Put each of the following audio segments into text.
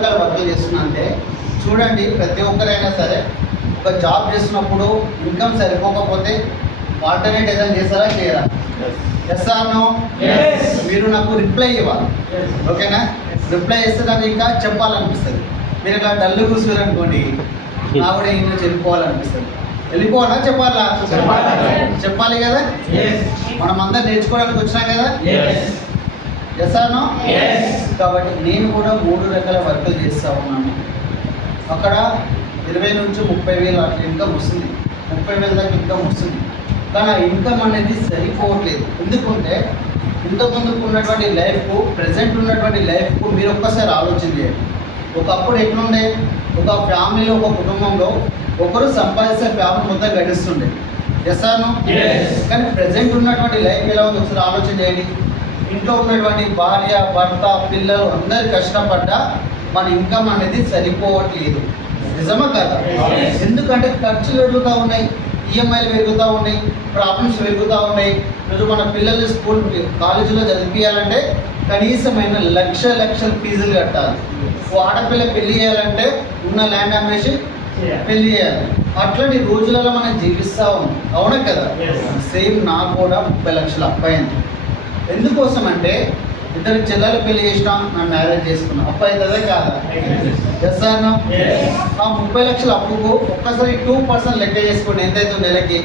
రకాల వర్కులు చేస్తున్నా అంటే చూడండి, ప్రతి ఒక్కరైనా సరే ఒక జాబ్ చేస్తున్నప్పుడు ఇన్కమ్ సరిపోకపోతే ఆల్టర్నేట్ ఏదైనా చేస్తారా చేయరా? Yes or no? మీరు నాకు రిప్లై ఇవ్వాలి, ఓకేనా? రిప్లై చేస్తే నాకు ఇంకా చెప్పాలనిపిస్తుంది. మీరు ఇలా డల్లు కూర్చున్నారు అనుకోండి, నా కూడా ఇంకా వెళ్ళిపోవాలనిపిస్తుంది. వెళ్ళిపోవాలా చెప్పాలా? చెప్పాలి కదా. మనం అందరు నేర్చుకోవడానికి వచ్చినాం కదా. Yes or no? కాబట్టి నేను కూడా 3 రకాల వర్కులు చేస్తూ ఉన్నాను. అక్కడ 20 నుంచి 30,000 అట్లా ఇన్కమ్ వస్తుంది, 30,000 దాకా ఇన్కమ్ వస్తుంది. కానీ ఆ ఇన్కమ్ అనేది సరిపోవట్లేదు. ఎందుకంటే ఇంతకుముందుకు ఉన్నటువంటి లైఫ్కు, ప్రజెంట్ ఉన్నటువంటి లైఫ్కు మీరు ఒక్కసారి ఆలోచన చేయండి. ఒకప్పుడు ఎట్లుండే, ఒక ఫ్యామిలీలో, ఒక కుటుంబంలో ఒకరు సంపాదిస్తే ఫ్యామిలీ మొత్తం గడిస్తుండే. Yes or no? కానీ ప్రజెంట్ ఉన్నటువంటి లైఫ్ ఎలా ఉంది ఒకసారి ఆలోచన చేయండి. ఇంట్లో ఉన్నటువంటి భార్య, భర్త, పిల్లలు అందరు కష్టపడ్డా మన ఇన్కమ్ అనేది సరిపోవట్లేదు. నిజమా కదా? ఎందుకంటే ఖర్చులు పెరుగుతూ ఉన్నాయి, ఈఎంఐలు పెరుగుతూ ఉన్నాయి, ప్రాబ్లమ్స్ పెరుగుతూ ఉన్నాయి. ఈరోజు మన పిల్లలు స్కూల్, కాలేజీలో చదివించాలంటే కనీసమైన లక్షల ఫీజులు కట్టాలి. ఆడపిల్ల పెళ్లి చేయాలంటే ఉన్న ల్యాండ్ అమ్మేసి పెళ్లి చేయాలి. అట్లాంటి రోజులలో మనం జీవిస్తూ ఉన్నాం, అవునా కదా? సేమ్ నాకు కూడా 30 లక్షలు అప్పయింది. ఎందుకోసం అంటే ఇద్దరు చెల్లెలు పెళ్లి చేసినాం, నా మ్యారేజ్ చేసుకున్నాం. అప్పు అవుతుందే కాదా? Yes or no? ఆ 30 లక్షల అప్పుకు ఒక్కసారి 2% లెక్క చేసుకోండి, ఎంత అవుతుంది నెలకి?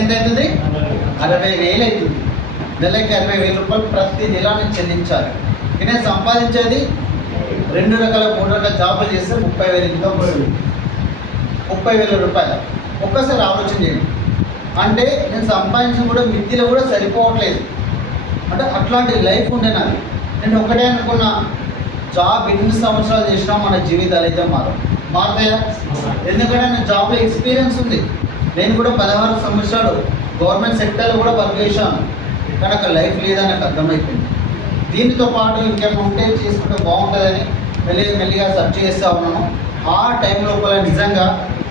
ఎంత అవుతుంది? 60,000 అవుతుంది. నెలకి 60,000 రూపాయలు ప్రతి నెల నేను చెల్లించాలి. నేను సంపాదించేది 2 రకాల 3 రకాల జాబులు చేస్తే 30,000 ఇన్కమ్ వస్తుంది. 30,000 రూపాయలు ఒక్కసారి ఆలోచన చేయండి. అంటే నేను సంపాదించిన కూడా మిత్తిలో కూడా సరిపోవట్లేదు. అంటే అట్లాంటి లైఫ్ ఉండే నాది. నేను ఒకటే అనుకున్నా, జాబ్ ఎన్ని సంవత్సరాలు చేసినా మన జీవితాలు అయితే మారుతాయా? ఎందుకంటే నేను జాబ్లో ఎక్స్పీరియన్స్ ఉంది. నేను కూడా 16 సంవత్సరాలు గవర్నమెంట్ సెక్టర్లో కూడా వర్క్ చేశాను. కానీ అక్కడ లైఫ్ లేదని నాకు అర్థమైపోయింది. దీనితో పాటు ఇంకేమైనా ఉంటే చేసుకుంటే బాగుంటుందని మెల్లిగా సెర్చ్ చేస్తూ ఉన్నాను. ఆ టైం లోపల నిజంగా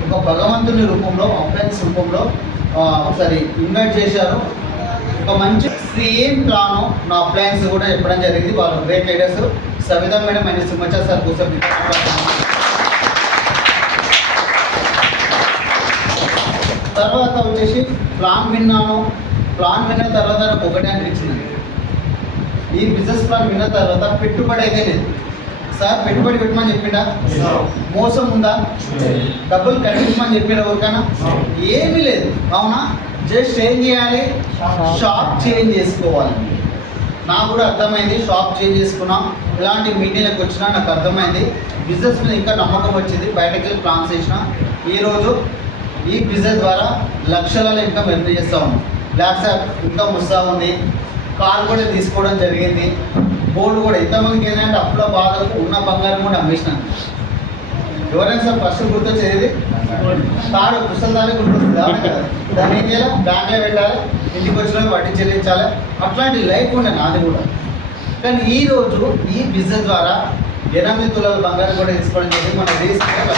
ఒక భగవంతుని రూపంలో, అఫెన్స్ రూపంలో ఒకసారి ఇన్వైట్ చేశారు. ఒక మంచి సేమ్ ప్లాను నా అప్లయన్స్ కూడా చెప్పడం జరిగింది. వాళ్ళు great leaders, Savita madam and సుమచా సార్ కూర్చొని తర్వాత వచ్చేసి ప్లాన్ విన్నాను. ప్లాన్ విన్న తర్వాత నాకు ఒకటే అనిపించింది, ఈ బిజినెస్ ప్లాన్ విన్న తర్వాత పెట్టుబడి అయితే లేదు. సార్ పెట్టుబడి పెట్టమని చెప్పిండా? మోసం ఉందా? డబ్బులు కట్టించమని చెప్పిన ఎవరికైనా? ఏమీ లేదు, అవునా? జస్ట్ ఏం చేయాలి? షాప్ చేంజ్ చేసుకోవాలి. నాకు కూడా అర్థమైంది, షాప్ చేంజ్ చేసుకున్నాం. ఇలాంటి మీటింగ్లకు వచ్చినా నాకు అర్థమైంది, బిజినెస్ మీద ఇంకా నమ్మకం వచ్చింది. బయటకు వెళ్ళి ప్లాన్స్ చేసిన. ఈరోజు ఈ బిజినెస్ ద్వారా లక్షల ఇన్కమ్ ఎర్న్ చేస్తూ ఉన్నాం. లాక్స్ ఇన్కమ్ వస్తూ ఉంది. కార్ కూడా తీసుకోవడం జరిగింది. గోల్డ్ కూడా ఎంతమందికి ఏంటంటే అప్పుల బాధలు ఉన్న బంగారం కూడా అమ్మేసినాను. ఎవరైనా సార్ ఫస్ట్ గుర్తొచ్చేది తాడు, పుస్తకాన్ని గుర్తొస్తుంది, అవును కదా? దాన్ని ఏం చేయాలి? బ్యాంక్లో పెట్టాలి, ఇంటికి వచ్చిన వడ్డీ చెల్లించాలి. అట్లాంటి లైఫ్ ఉండే నాది కూడా. కానీ ఈరోజు ఈ బిజినెస్ ద్వారా 8 తులాల బంగారం కూడా తీసుకోవడం జరిగింది. మన దేశంలో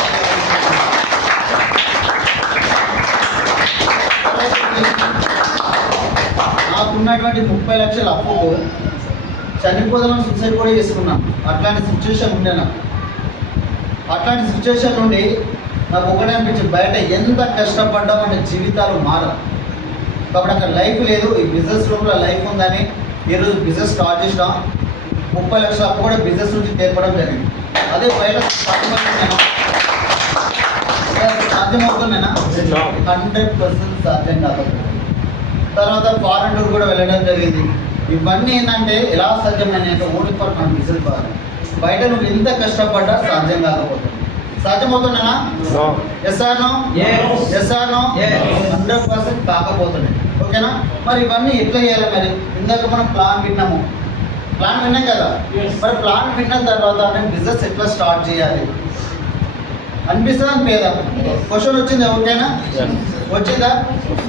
నాకున్నటువంటి 30 లక్షల అప్పుకు చనిపోదామని సూసైడ్ కూడా చేసుకున్నాను. అట్లాంటి సిచ్యువేషన్ ఉండే నాకు. అట్లాంటి సిచ్యువేషన్ నుండి నాకు ఒకటే అనిపించింది, బయట ఎంత కష్టపడ్డామంటే జీవితాలు మారవు. కాబట్టి అక్కడ లైఫ్ లేదు, ఈ బిజినెస్ రూమ్లో లైఫ్ ఉందని ఈరోజు బిజినెస్ స్టార్ట్ చేసినాం. 30 లక్షల అప్పు కూడా బిజినెస్ నుంచి తీర్పడం జరిగింది. అదే బయట సాధ్యమవుతుందేనా? 100% సాధ్యం కాదు. తర్వాత ఫారెన్ టూర్ కూడా వెళ్ళడం జరిగింది. ఇవన్నీ ఏంటంటే ఎలా సాధ్యమైనా ఓన్లీ ఫర్ మన బిజినెస్ ద్వారా. బయట నువ్వు ఎంత కష్టపడ్డా సాధ్యం కాకపోతుంది. సాధ్యమవుతున్నానా? Yes or no? 100% కాకపోతుంది. ఓకేనా? మరి ఇవన్నీ ఎట్లా చేయాలి? మరి ఇందాక మనం ప్లాన్ విన్నాము, ప్లాన్ విన్నాం కదా. మరి ప్లాన్ విన్న తర్వాత నేను బిజినెస్ ఎట్లా స్టార్ట్ చేయాలి అనిపిస్తుందా? అనిపించదా? క్వశ్చన్ వచ్చింది ఎవరికైనా? వచ్చిందా?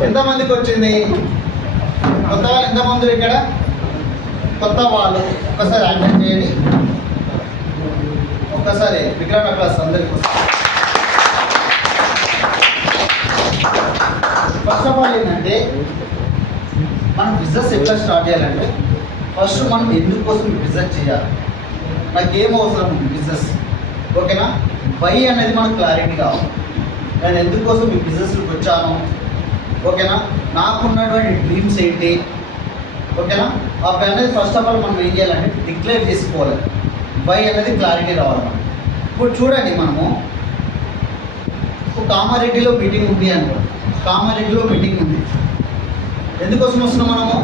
ఎంతమందికి వచ్చింది? కొత్త వాళ్ళు ఎంతమంది ఇక్కడ? కొత్త వాళ్ళు ఒక్కసారి అటెండ్ చేయండి. ఒక్కసారి విక్రమ్ క్లాస్ అందరికి. ఫస్ట్ ఆఫ్ ఆల్ ఏంటంటే మనం బిజినెస్ ఎట్లా స్టార్ట్ చేయాలంటే ఫస్ట్ మనం ఎందుకోసం బిజినెస్ చేయాలి. నాకు ఏం అవసరం బిజినెస్, ఓకేనా. వై అనేది మనకు క్లారిటీ కావాలి. నేను ఎందుకోసం ఈ బిజినెస్లోకి వచ్చాను, ఓకేనా, నాకున్నటువంటి డ్రీమ్స్ ఏంటి, ఓకేనా. అవి అనేది ఫస్ట్ ఆఫ్ ఆల్ మనం ఏం చేయాలంటే డిక్లేర్ చేసుకోవాలి. వై అనేది క్లారిటీ రావాలి మనం. ఇప్పుడు చూడండి, మనము కామారెడ్డిలో మీటింగ్ ఉంది అనుకో, కామారెడ్డిలో మీటింగ్ ఉంది, ఎందుకోసం వస్తున్నాం మనము,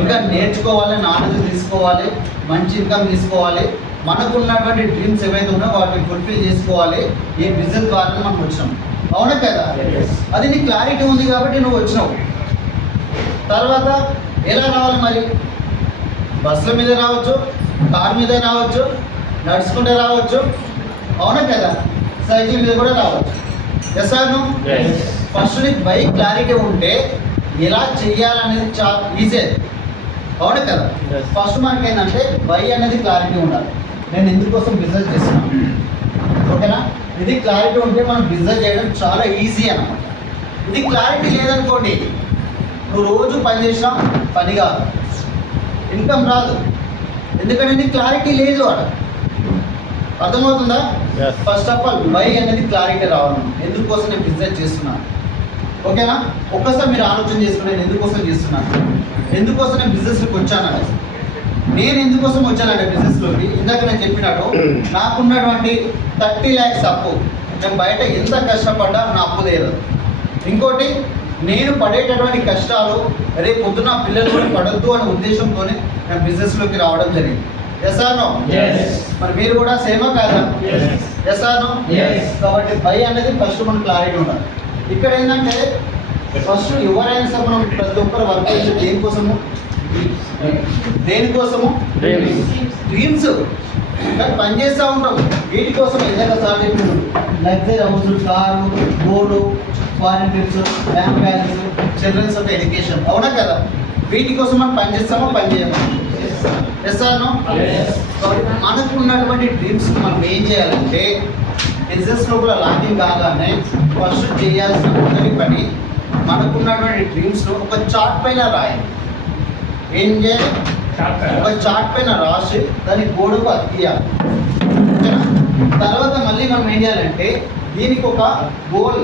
ఇంకా నేర్చుకోవాలి, నాలెడ్జ్ తీసుకోవాలి, మంచి ఇన్కమ్ తీసుకోవాలి, మనకున్నటువంటి డ్రీమ్స్ ఏవైతే ఉన్నాయో వాటిని ఫుల్ఫిల్ చేసుకోవాలి. ఈ బిజినెస్ ద్వారా మనం వచ్చినాం, అవునా కదా. అది నీ క్లారిటీ ఉంది కాబట్టి నువ్వు వచ్చినావు. తర్వాత ఎలా రావాలి మరి, బస్సుల మీద రావచ్చు, కార్ మీద రావచ్చు, నడుచుకుంటే రావచ్చు, అవునా కదా, సైకిల్ మీద కూడా రావచ్చు. Yes or no? ఫస్ట్ నీకు బైక్ క్లారిటీ ఉంటే ఎలా చెయ్యాలనేది చాలా ఈజీ, అవునా కదా. ఫస్ట్ మనకి ఏంటంటే వై అనేది క్లారిటీ ఉండాలి. నేను ఎందుకోసం బిజినెస్ చేస్తున్నాను, ఓకేనా. ఇది క్లారిటీ ఉంటే మనం బిజినెస్ చేయడం చాలా ఈజీ అన్నమాట. ఇది క్లారిటీ లేదనుకోండి, నువ్వు రోజు పని చేసినా పని కాదు, ఇన్కమ్ రాదు, ఎందుకంటే నీకు క్లారిటీ లేదు అక్కడ. అర్థమవుతుందా? ఫస్ట్ ఆఫ్ ఆల్ వై అనేది క్లారిటీ రావాలి. ఎందుకోసం నేను బిజినెస్ చేస్తున్నాను, ఓకేనా. ఒక్కసారి మీరు ఆలోచన చేసుకుని నేను ఎందుకోసం చేస్తున్నాను, ఎందుకోసం నేను బిజినెస్లోకి వచ్చాను, నేను ఎందుకోసం వచ్చానంటే బిజినెస్లోకి, ఇందాక నేను చెప్పినట్టు నాకున్నటువంటి 30 lakhs అప్పు, నేను బయట ఎంత కష్టపడ్డా నా అప్పు లేదు. ఇంకోటి, నేను పడేటటువంటి కష్టాలు రేపు పొద్దున పిల్లలు కూడా పడద్దు అనే ఉద్దేశంతో నేను బిజినెస్లోకి రావడం జరిగింది. Yes or no? మరి మీరు కూడా సేమా కాదా? Yes or no? కాబట్టి బై అనేది ఫస్ట్ మనకు క్లారిటీ ఉండాలి. ఇక్కడ ఏంటంటే ఫస్ట్ ఎవరైనా సరే మనం ప్రతి ఒక్కరు వర్క్ చేసే దేనికోసము, డ్రీమ్స్ కానీ పనిచేస్తూ ఉంటాం. వీటి కోసం ఏదైనా సార్ చెప్పి luxury house, car, board, foreign trips, bank balance, children's యొక్క ఎడ్యుకేషన్, అవునా కదా. వీటి కోసం మనం పనిచేస్తామో పని చేయమో. Yes or no? మనకు ఉన్నటువంటి డ్రీమ్స్ మనం ఏం చేయాలంటే బిజినెస్ లోపల లాంచింగ్ కాగానే ఫస్ట్ చేయాల్సిన మొదటి పని మనకున్నటువంటి డ్రీమ్స్లో ఒక చార్ట్ పైన రాయాలి. ఏం చేయాలి? ఒక చార్ట్ పైన రాసి దాన్ని గోడకు అతికియాలి. తర్వాత మళ్ళీ మనం ఏం చేయాలంటే దీనికి ఒక గోల్,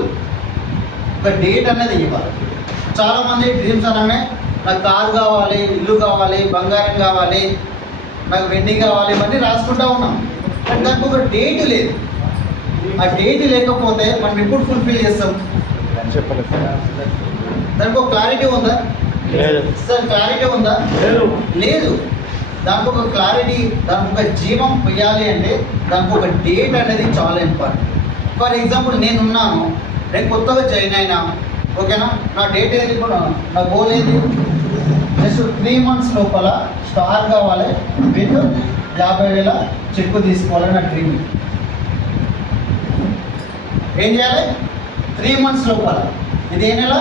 ఒక డేట్ అనేది ఇవ్వాలి. చాలామంది డ్రీమ్స్ అనగానే నాకు కారు కావాలి, ఇల్లు కావాలి, బంగారం కావాలి, నాకు వెండి కావాలి, ఇవన్నీ రాసుకుంటూ ఉన్నాం. కానీ దానికి ఒక డేట్ లేదు. ఆ డేట్ లేకపోతే మనం ఎప్పుడు ఫుల్ఫిల్ చేస్తాం? దానికి ఒక క్లారిటీ ఉందా సార్? క్లారిటీ ఉందా? లేదు. దానికి ఒక క్లారిటీ, దానికి ఒక జీవం పోయాలి అంటే దానికి ఒక డేట్ అనేది చాలా ఇంపార్టెంట్. ఫర్ ఎగ్జాంపుల్ నేనున్నాను, నేను కొత్తగా జాయిన్ అయినా, ఓకేనా. నా డేట్ ఏది, ఇప్పుడు నా గోల్ ఏది, జస్ట్ 3 months లోపల స్టార్ కావాలి, విత్ 50,000 చెక్కు తీసుకోవాలి నా డ్రీమ్. ఏం చేయాలి? 3 months లోపల. ఇది ఏ నెల?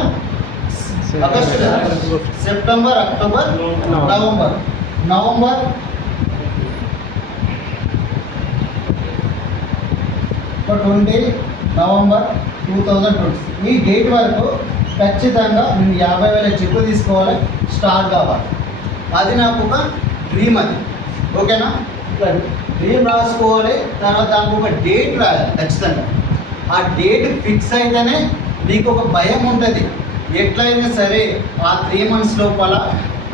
August, September, October, November. 20 November 2020 ఈ డేట్ వరకు ఖచ్చితంగా నేను 50,000 చెక్కు తీసుకోవాలి, స్టార్ కావాలి. అది నాకు ఒక డ్రీమ్, అది ఓకేనా. డ్రీమ్ రాసుకోవాలి, తర్వాత దానికి ఒక డేట్ రాయాలి ఖచ్చితంగా. ఆ డేట్ ఫిక్స్ అయితేనే నీకు ఒక భయం ఉంటుంది, ఎట్లయినా సరే ఆ 3 months లోపల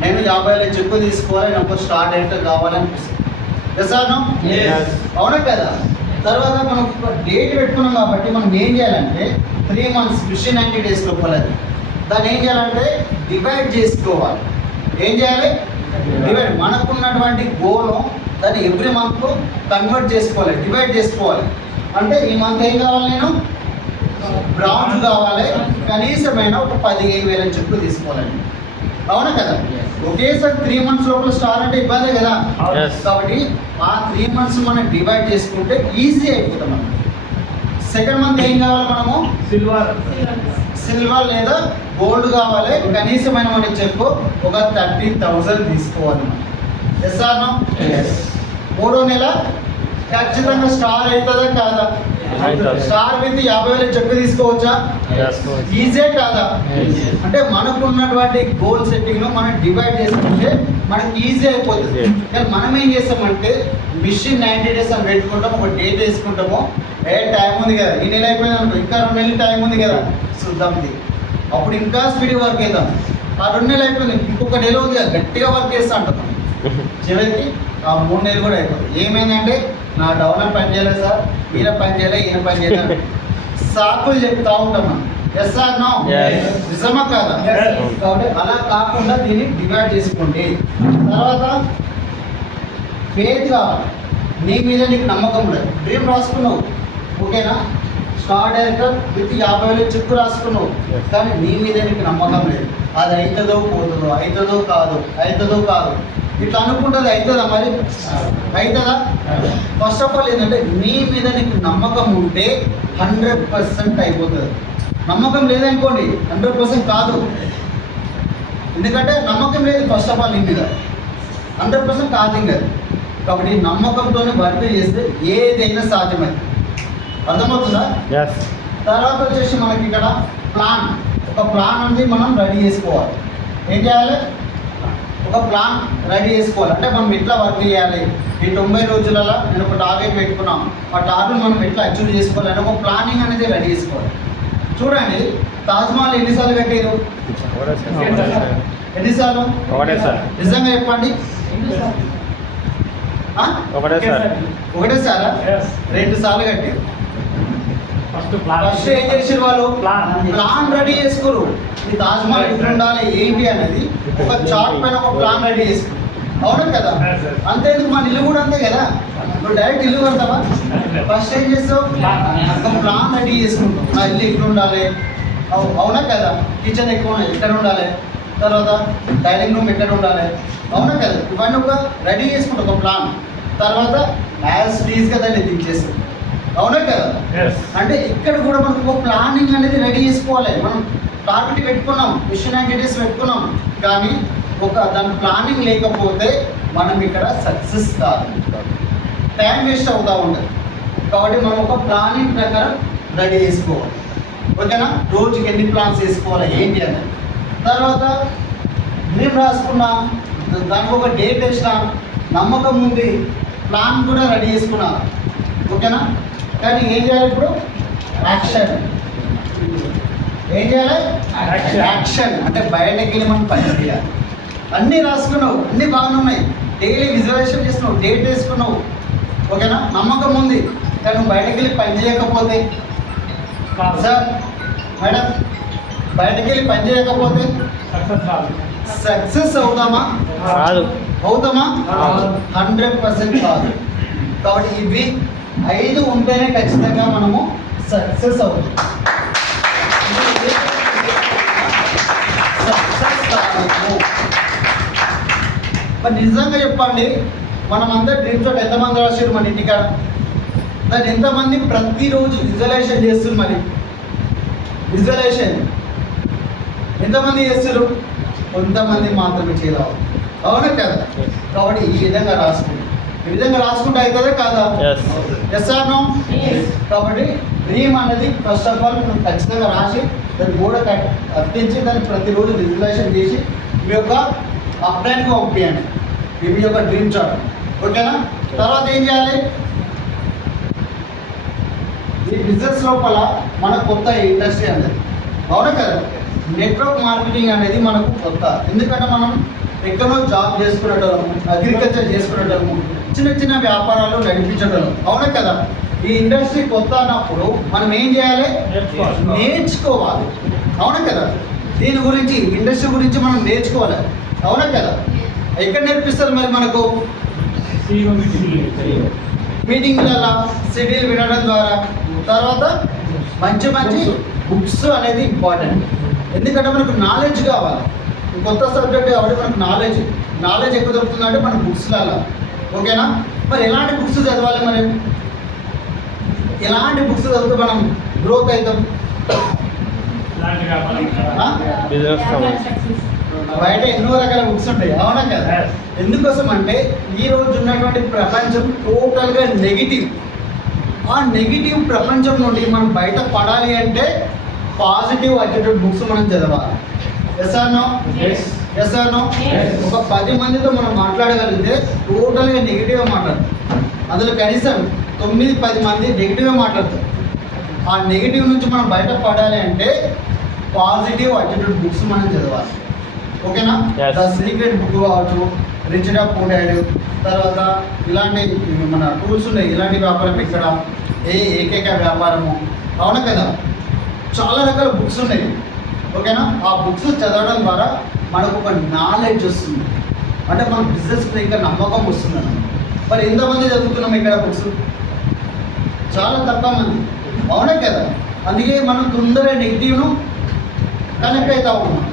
నేను 50,000 చెక్కు తీసుకోవాలి, నాకు స్టార్ డేట్ కావాలనిపిస్తుంది. Yes or no? అవునా కదా. తర్వాత మనం ఒక డేట్ పెట్టుకున్నాం కాబట్టి మనం ఏం చేయాలంటే 3 months 90 days లోపల దాన్ని ఏం చేయాలంటే డివైడ్ చేసుకోవాలి. ఏం చేయాలి? డివైడ్. మనకున్నటువంటి గోల్ దాన్ని ఎవ్రీ మంత్ కన్వర్ట్ చేసుకోవాలి, డివైడ్ చేసుకోవాలి. అంటే ఈ మంత్ ఏం కావాలి, నేను బ్రాంజ్ కావాలి, కనీసమైన ఒక 15,000 చెక్కు తీసుకోవాలండి, అవునా కదా. ఒకేసారి 3 months లోపల స్టార్ అంటే ఇబ్బందే కదా. కాబట్టి ఆ 3 months మనం డివైడ్ చేసుకుంటే ఈజీ అయిపోతాం. మనం సెకండ్ మంత్ ఏం కావాలి, మనము సిల్వర్ లేదా గోల్డ్ కావాలి, కనీసమైన మనకి చెప్పు ఒక 30,000 తీసుకోవాలి. Yes or no? మూడో నెల ఖచ్చితంగా స్టార్ అవుతుందా కాదా? స్టార్ విత్ 50,000 చెక్ తీసుకోవచ్చా? ఈజీ కాదా? అంటే మనకు ఉన్నటువంటి గోల్ సెట్టింగ్ మనం డివైడ్ చేసుకుంటే మనకి ఈజీ అయిపోతుంది. కానీ మనం ఏం చేస్తామంటే మిషన్ 90 days అని పెట్టుకుంటాం, ఒక డేట్ వేసుకుంటాము. టైం ఉంది కదా, ఈ నెల అయిపోయింది అనుకో, ఇంకా 2 నెలలు టైం ఉంది కదా, చూద్దాం అప్పుడు ఇంకా స్పీడ్ వర్క్ చేద్దాం. ఆ 2 నెలలు అయిపోయింది, ఇంకొక నెల ఉంది కదా, గట్టిగా వర్క్ చేస్తా అంటాం. చివరికి ఆ 3 నెలలు కూడా అయిపోతుంది. ఏమైందంటే నా డెవలప్ పని చేయలేదు సార్, ఈయన పని చేయలేదు, ఈయన పని చేయలేదు, సాకులు చెప్తా ఉంటాం మనం. Yes sir no? నిజమా కాదా? కాబట్టి అలా కాకుండా దీన్ని డివైడ్ చేసుకోండి. తర్వాత ఫెయిత్ కావాలి, నీ మీద నీకు నమ్మకం లేదు. డ్రీమ్ రాసుకున్నావు, ఓకేనా, స్టార్ డైరెక్టర్ విత్ 50,000 చెక్కు రాసుకున్నావు, కానీ నీ మీద నీకు నమ్మకం లేదు. అది అవుతుందో పోతుందో, అవుతుందో కాదు, అవుతుందో కాదు, ఇట్లా అనుకుంటుంది. అవుతుందా మరి? అవుతుందా? ఫస్ట్ ఆఫ్ ఆల్ ఏంటంటే నీ మీద నీకు నమ్మకం ఉంటే 100% అయిపోతుంది. నమ్మకం లేదనుకోండి 100% కాదు. ఎందుకంటే నమ్మకం లేదు ఫస్ట్ ఆఫ్ ఆల్ నీ మీద, 100% కాదు ఇంకా. కాబట్టి నమ్మకంతోనే వర్క్ చేస్తే ఏదైనా సాధ్యమైంది. అర్థమవుతుందా? తర్వాత వచ్చేసి మనకి ఇక్కడ ప్లాన్, ఒక ప్లాన్ అనేది మనం రెడీ చేసుకోవాలి. ఏం చేయాలి? ఒక ప్లాన్ రెడీ చేసుకోవాలి. అంటే మనం ఎట్లా వర్క్ చేయాలి, ఈ 90 రోజులలో నేను ఒక టార్గెట్ పెట్టుకున్నాం, ఆ టార్గెట్ మనం ఎట్లా అచీవ్ చేసుకోవాలి అంటే ఒక ప్లానింగ్ అనేది రెడీ చేసుకోవాలి. చూడండి, తాజ్మహల్ ఎన్నిసార్లు కట్టారు? ఎన్నిసార్లు? నిజంగా చెప్పండి. ఒకటేసారా? 2 సార్లు కట్టారు. ఫస్ట్ ఏం చేసారు వాళ్ళు? ప్లాన్ రెడీ చేసుకోరు. ఈ తాజ్మహల్ ఎట్లా ఉండాలి ఏంటి అనేది ఒక చార్ట్ పైన ఒక ప్లాన్ రెడీ చేసుకున్నారు. అవునా కదా? అంతేందుకు మన ఇల్లు కూడా అంతే కదా, నువ్వు డైరెక్ట్ ఇల్లు కడతావా? ఫస్ట్ ఏం చేస్తావు? ఒక ప్లాన్ రెడీ చేసుకుంటావు. నా ఇల్లు ఎక్కడ ఉండాలి, అవునా కదా, కిచెన్ ఎక్కడ ఉండాలి, తర్వాత డైనింగ్ రూమ్ ఎక్కడ ఉండాలి, అవునా కదా, ఇవన్నీ ఒక రెడీ చేసుకుంటాం ఒక ప్లాన్. తర్వాత యాజ్ టీజ్గా దాన్ని దించేస్తాం. అవునా కదా? అంటే ఇక్కడ కూడా మనకు ఒక ప్లానింగ్ అనేది రెడీ చేసుకోవాలి. మనం టార్గెట్ పెట్టుకున్నాం, మిషన్ 90 days పెట్టుకున్నాం, కానీ ఒక దాని ప్లానింగ్ లేకపోతే మనం ఇక్కడ సక్సెస్ కాదు, టైం వేస్ట్ అవుతూ ఉంటుంది. కాబట్టి మనం ఒక ప్లానింగ్ ప్రకారం రెడీ చేసుకోవాలి. ఓకేనా? రోజుకి ఎన్ని ప్లాన్స్ వేసుకోవాలి ఏంటి అని. తర్వాత డ్రీమ్ రాసుకున్నా, దానికి ఒక డేట్ వేసినా, నమ్మకం ఉంది, ప్లాన్ కూడా రెడీ చేసుకున్నా, ఓకేనా. కానీ ఏం చేయాలి ఇప్పుడు? యాక్షన్. ఏం చేయాలి? యాక్షన్ అంటే బయటకి వెళ్ళి మనం పని చేయాలి. అన్నీ రాసుకున్నావు, అన్నీ బాగానే ఉన్నాయి, డైలీ విజువలైజేషన్ చేస్తున్నావు, డేట్ వేసుకున్నావు, ఓకేనా, నమ్మకం ఉంది, కానీ నువ్వు బయటకు వెళ్ళి పని చేయకపోతే, సార్ మేడం బయటకు వెళ్ళి పని చేయకపోతే సక్సెస్ అవుతామా? అవుతామా? 100% కాదు. కాబట్టి ఇవి 5 ఉంటేనే ఖచ్చితంగా మనము సక్సెస్ అవుతాం. మరి నిజంగా చెప్పండి, మనమంతా డ్రీమ్ షాట్ ఎంతమంది రాశారు మన ఇంటికాడ? దాన్ని ఎంతమంది ప్రతిరోజు విజువలైజేషన్ చేస్తారు? మరి విజువలైజేషన్ ఎంతమంది చేస్తారు? కొంతమంది మాత్రమే చేయలేవు, అవునా కదా? కాబట్టి ఈ విధంగా రాసుకుంటాం. ఈ విధంగా రాసుకుంటే అవుతుందా కాదా? Yes or no? కాబట్టి డ్రీమ్ అనేది ఫస్ట్ ఆఫ్ ఆల్ మనం ఖచ్చితంగా రాసి దాన్ని గోడ అత్తించి దాన్ని ప్రతిరోజు విజువలైజేషన్ చేసి మీ యొక్క అప్లైన్గా పంపించండి. ఇది మీ యొక్క డ్రీమ్ చార్ట్, ఓకేనా. తర్వాత ఏం చేయాలి? ఈ బిజినెస్ లోపల మనకు కొత్త ఇండస్ట్రీ అనేది, అవునా కదా, నెట్వర్క్ మార్కెటింగ్ అనేది మనకు కొత్త. ఎందుకంటే మనం ఎక్కడో జాబ్ చేసుకునేటోళ్ళము, అగ్రికల్చర్ చేసుకునేటోళ్ళము, చిన్న చిన్న వ్యాపారాలు నడిపించటం, అవునా కదా. ఈ ఇండస్ట్రీ కొత్త అన్నప్పుడు మనం ఏం చేయాలి? నేర్చుకోవాలి, అవునా కదా. దీని గురించి ఇండస్ట్రీ గురించి మనం నేర్చుకోవాలి, అవునా కదా. ఎక్కడ నేర్పిస్తారు మరి మనకు? మీటింగ్లలో సిడీలు వినడం ద్వారా. తర్వాత మంచి మంచి బుక్స్ అనేది ఇంపార్టెంట్. ఎందుకంటే మనకు నాలెడ్జ్ కావాలి, కొత్త సబ్జెక్ట్ కాబట్టి మనకు నాలెడ్జ్ ఎక్కువ దొరుకుతుందంటే మన బుక్స్లలో, ఓకేనా. మరి ఎలాంటి బుక్స్ చదవాలి? మనం ఎలాంటి బుక్స్ చదివితే మనం గ్రోత్ అవుతాం? బయట ఎన్నో రకాల బుక్స్ ఉంటాయి, అవునా కదా. ఎందుకోసం అంటే ఈ రోజు ఉన్నటువంటి ప్రపంచం టోటల్గా నెగిటివ్. ఆ నెగిటివ్ ప్రపంచం నుండి మనం బయట పడాలి అంటే పాజిటివ్ అటిట్యూడ్ బుక్స్ మనం చదవాలి. Yes or no? Yes or no? ఒక 10 మందితో మనం మాట్లాడగలిగితే టోటల్గా నెగిటివ్గా మాట్లాడతాం. అందులో కనీసం 9-10 మంది నెగిటివ్గా మాట్లాడతారు. ఆ నెగిటివ్ నుంచి మనం బయట పడాలి అంటే పాజిటివ్ అటిట్యూడ్ బుక్స్ మనం చదవాలి. ఓకేనా? ద సీక్రెట్ బుక్ కావచ్చు, రిచ్ డాడ్ పూర్ డాడ్, తర్వాత ఇలాంటి మన టూల్స్ ఉన్నాయి. ఇలాంటి వ్యాపారం ఇక్కడ ఏకైక వ్యాపారము, అవునా కదా? చాలా రకాల బుక్స్ ఉన్నాయి. ఓకేనా? ఆ బుక్స్ చదవడం ద్వారా మనకు ఒక నాలెడ్జ్ వస్తుంది. అంటే మన బిజినెస్ ఇంకా నమ్మకం వస్తుంది అన్నమాట. మరి ఎంతమంది చదువుతున్నాం ఇక్కడ బుక్స్? చాలా తక్కువ మంది, అవునా కదా? అందుకే మనం తొందరగా నెగిటివ్ను కనెక్ట్ అవుతా ఉన్నాం.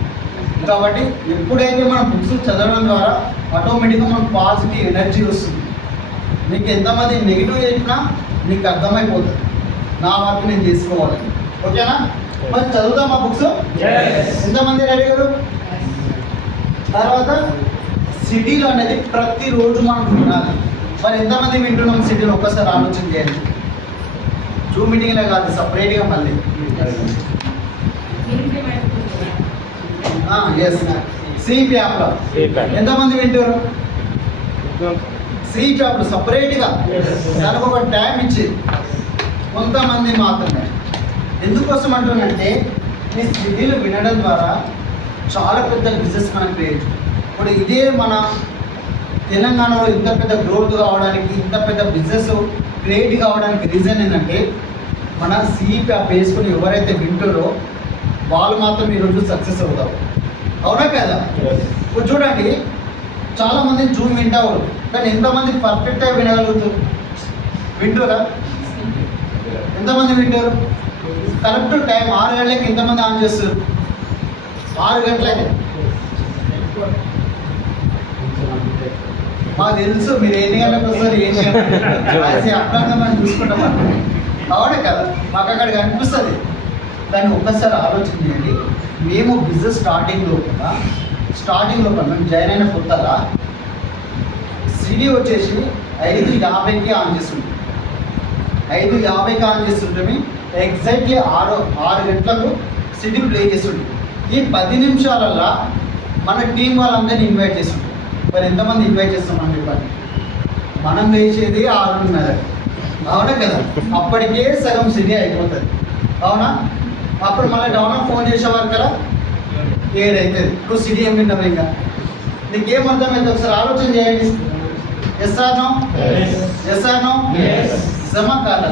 కాబట్టి ఎప్పుడైతే మనం బుక్స్ చదవడం ద్వారా ఆటోమేటిక్గా మనకు పాజిటివ్ ఎనర్జీ వస్తుంది. నీకు ఎంతమంది నెగిటివ్ చెప్పినా నీకు అర్థమైపోతుంది నా వర్క్ నేను చేసుకోవాలని. ఓకేనా? మరి చదువుతాం ఆ బుక్స్. ఎంతమంది రెడీ గారు? తర్వాత సిటీలో అనేది ప్రతిరోజు మనం వినాలి. మరి ఎంతమంది వింటున్నాం సిటీలో? ఒక్కసారి ఆలోచన చేయండి. జూమ్ మీటింగ్లో కాదు, సపరేట్గా మళ్ళీ. ఎస్, సిపి యాప్లో ఎంతమంది వింటారు? సిపి యాప్లో సపరేట్గా దానికి ఒక టైం ఇచ్చి కొంతమంది మాత్రమే. ఎందుకోసం అంటున్నంటే ఈ సిటీలు వినడం ద్వారా చాలా పెద్ద బిజినెస్ మనం క్రియేట్. ఇప్పుడు ఇదే మన తెలంగాణలో ఇంత పెద్ద గ్రోత్ కావడానికి, ఇంత పెద్ద బిజినెస్ క్రియేట్ కావడానికి రీజన్ ఏంటంటే మన సిపి యాప్ వేసుకుని ఎవరైతే వింటారో వాళ్ళు మాత్రం ఈరోజు సక్సెస్ అవుతారు. అవునా కదా? ఇప్పుడు చూడండి, చాలామంది జూమ్ వింటారు, కానీ ఎంతమంది పర్ఫెక్ట్గా వినగలుగుతారు? వింటారా? ఎంతమంది వింటారు? కరెక్ట్ టైం 6 గంటలకి ఎంతమంది ఆన్ చేస్తారు? 6 గంటలకి. మాకు తెలుసు మీరు ఎన్ని గంటలకు వస్తారు, ఏం చేయాలి అర్థంగా మనం చూసుకుంటాం. అవునా కదా? మాకు అక్కడ కనిపిస్తుంది. కానీ ఒక్కసారి ఆలోచన చేయండి. మేము బిజినెస్ స్టార్టింగ్లో మేము జాయిన్ అయిన కొత్తగా సిటీ వచ్చేసి 5:50కి ఆన్ చేస్తుంటాం. 5:50కి ఆన్ చేస్తుంటే ఎగ్జాక్ట్లీ 6 గంటలకు సిటీ ప్లే చేస్తుంటాం. ఈ 10 నిమిషాలల్లో మన టీం వాళ్ళందరినీ ఇన్వైట్ చేస్తుంటాం. మరి ఎంతమంది ఇన్వైట్ చేస్తామని చెప్పండి? మనం వేసేది 6:30. అవునా కదా? అప్పటికే సగం సిటీ అయిపోతుంది. అవునా? అప్పుడు మళ్ళీ డౌన్ ఫోన్ చేసేవారు కదా 7 అవుతుంది. ఇప్పుడు సిటీ ఏం వింటాం? ఇంకా నీకేం అర్థమైంది? ఒకసారి ఆలోచన చేయండి. Yes or no? Yes or no? నిజమా కాదా?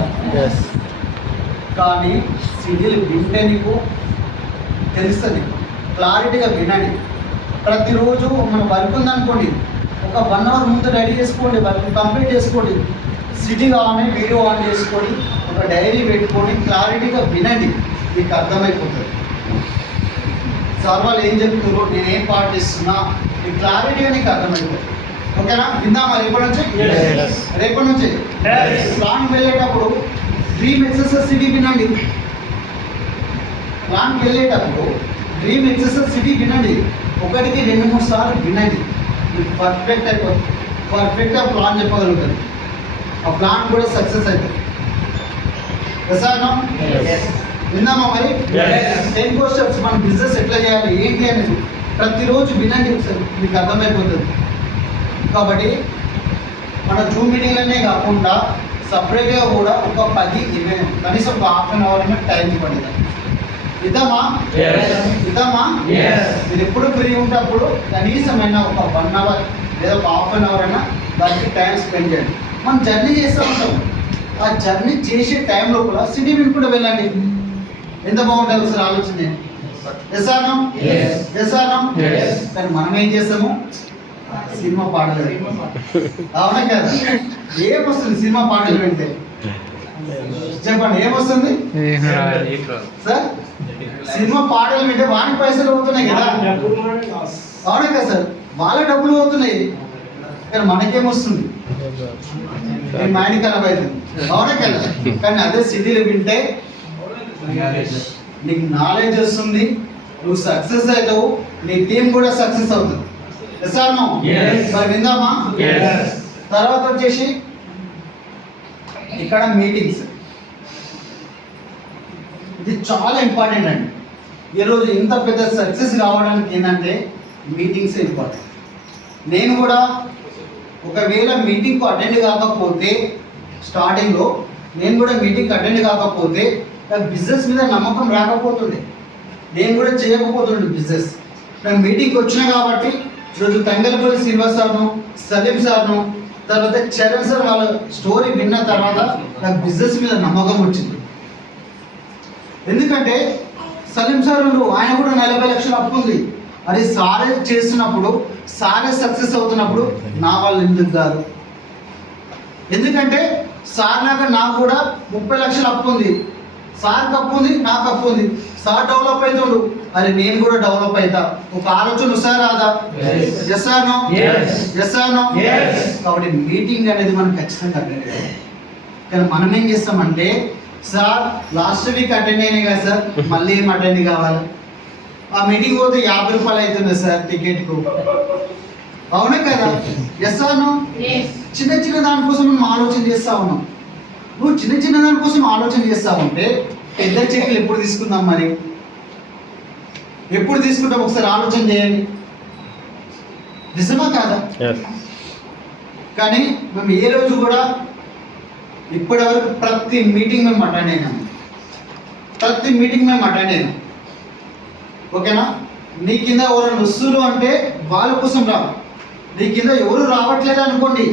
కానీ సిటీలు వింటే నీకు తెలుస్తుంది. క్లారిటీగా వినండి. ప్రతిరోజు మన వర్క్ ఉందనుకోండి, ఒక 1 అవర్ ముందు రెడీ చేసుకోండి, వర్క్ కంప్లీట్ చేసుకోండి. సిటీ ఆన్ వీడియో ఆన్ చేసుకొని ఒక డైరీ పెట్టుకొని క్లారిటీగా వినండి, మీకు అర్థమైపోతుంది. సార్ వాళ్ళు ఏం చెప్తున్నారు, నేనేం పాటిస్తున్నా, ఈ క్లారిటీగా నీకు అర్థమైపోతుంది. ఓకేనా? విందామా? రేపటి నుంచి ప్లాన్కి వెళ్ళేటప్పుడు డ్రీమ్ ఎక్సర్సైజ్ సిటీ వినండి. ప్లాన్కి వెళ్ళేటప్పుడు డ్రీమ్ ఎక్సర్సైజ్ సిటీ వినండి. 1కి 2-3 సార్లు వినండి. మీకు పర్ఫెక్ట్ అయిపోతుంది. పర్ఫెక్ట్గా ప్లాన్ చెప్పగలుగుతుంది. ఆ ప్లాన్ కూడా సక్సెస్ అవుతుంది. విందామా? మరి 10 స్టెప్స్ మన బిజినెస్ ఎట్లా చేయాలి ఏంటి అనేది ప్రతిరోజు వినండి, ఒకసారి మీకు అర్థమైపోతుంది. కాబట్టి మన జూమ్ మీటింగ్లనే కాకుండా సపరేట్గా కూడా ఒక 10-20 కనీసం ఒక ½ అన్ అవర్ అయినా టైం ఇవ్వండి. ఇద్దామా? మీరు ఎప్పుడు ఫ్రీ ఉంటప్పుడు కనీసమైనా ఒక 1 అవర్ లేదా ఒక ½ అన్ అవర్ అయినా దానికి టైం స్పెండ్ చేయండి. మనం జర్నీ చేస్తూ ఉంటాం. ఆ జర్నీ చేసే టైం లోపల సిటీ వినుకుంటూ వెళ్ళండి. ఎంత బాగుంటుంది ఒకసారి ఆలోచన చేయండి. Yes or no? కానీ మనం ఏం చేస్తాము? సినిమా పాటలు. అవునా కదా? ఏమొస్తుంది సినిమా పాటలు వింటే? చెప్పండి, ఏమొస్తుంది సార్? సినిమా పాటలు వింటే వానికి పైసలు అవుతున్నాయి కదా? అవునా కదా సార్? వాళ్ళ డబ్బులు అవుతున్నాయి, కానీ మనకేమొస్తుంది? మైండ్ ఖరాబ్ అవుతుంది. అవునా కదా? కానీ అదే సిటీలో వింటే నీకు నాలెడ్జ్ వస్తుంది, నువ్వు సక్సెస్ అవుతావు, నీ టీం కూడా సక్సెస్ అవుతుంది. Yes or no? మరి విందామా? తర్వాత వచ్చేసి ఇక్కడ మీటింగ్స్, ఇది చాలా ఇంపార్టెంట్ అండి. ఈరోజు ఇంత పెద్ద సక్సెస్ కావడానికి ఏంటంటే మీటింగ్స్ ఇంపార్టెంట్. నేను కూడా ఒకవేళ మీటింగ్కు అటెండ్ కాకపోతే, స్టార్టింగ్లో నేను కూడా మీటింగ్కి అటెండ్ కాకపోతే నాకు బిజినెస్ మీద నమ్మకం రాకపోతుంది, నేను కూడా చేయకపోతుండే బిజినెస్. నేను మీటింగ్కి వచ్చినా కాబట్టి ఈరోజు తంగలపల్లి శ్రీనివాస్ సార్ను, సలీం సార్ను, తర్వాత చరణ్ సార్ వాళ్ళ స్టోరీ విన్న తర్వాత నాకు బిజినెస్ మీద నమ్మకం వచ్చింది. ఎందుకంటే సలీం సార్ ఆయన కూడా 40 లక్షలు అప్పు ఉంది. అది సారే చేస్తున్నప్పుడు, సారే సక్సెస్ అవుతున్నప్పుడు నా వాళ్ళు ఎందుకు కాదు? ఎందుకంటే సార్ లాగా నాకు కూడా 30 లక్షలు అప్పు ఉంది, సార్కి అప్పు ఉంది, నాకు అప్పు ఉంది. సార్ డెవలప్ అవుతాడు, అరే నేను కూడా డెవలప్ అవుతా. ఒక ఆలోచన వస్తారా రాదా? Yes or no? Yes or no? కాబట్టి మీటింగ్ అనేది మనం ఖచ్చితంగా అటెండ్ కావాలి. కానీ మనం ఏం చేస్తామంటే, సార్ లాస్ట్ వీక్ అటెండ్ అయినాయి కదా సార్, మళ్ళీ ఏం అటెండ్ కావాలి? ఆ మీటింగ్ పోతే 50 రూపాయలు అవుతుంది సార్ టికెట్కు, అవునా కదా? Yes or no? చిన్న చిన్న దానికోసం మనం ఆలోచన చేస్తా ఉన్నాం. నువ్వు చిన్న చిన్న దానికోసం ఆలోచన చేస్తా ఉంటే పెద్ద చెక్కులు ఎప్పుడు తీసుకుందాం? మరి ఎప్పుడు తీసుకుంటాం? ఒకసారి ఆలోచన చేయండి, నిజమా కాదా? కానీ మేము ఏ రోజు కూడా ఇప్పటి వరకు ప్రతి మీటింగ్ మేము అటెండ్ అయినాము, ప్రతి మీటింగ్ మేము అటెండ్ అయినాం. ఓకేనా? నీ కింద ఎవరైనా వస్తున్నారు అంటే వాళ్ళ కోసం రావు. నీ కింద ఎవరు రావట్లేదు అనుకోండి,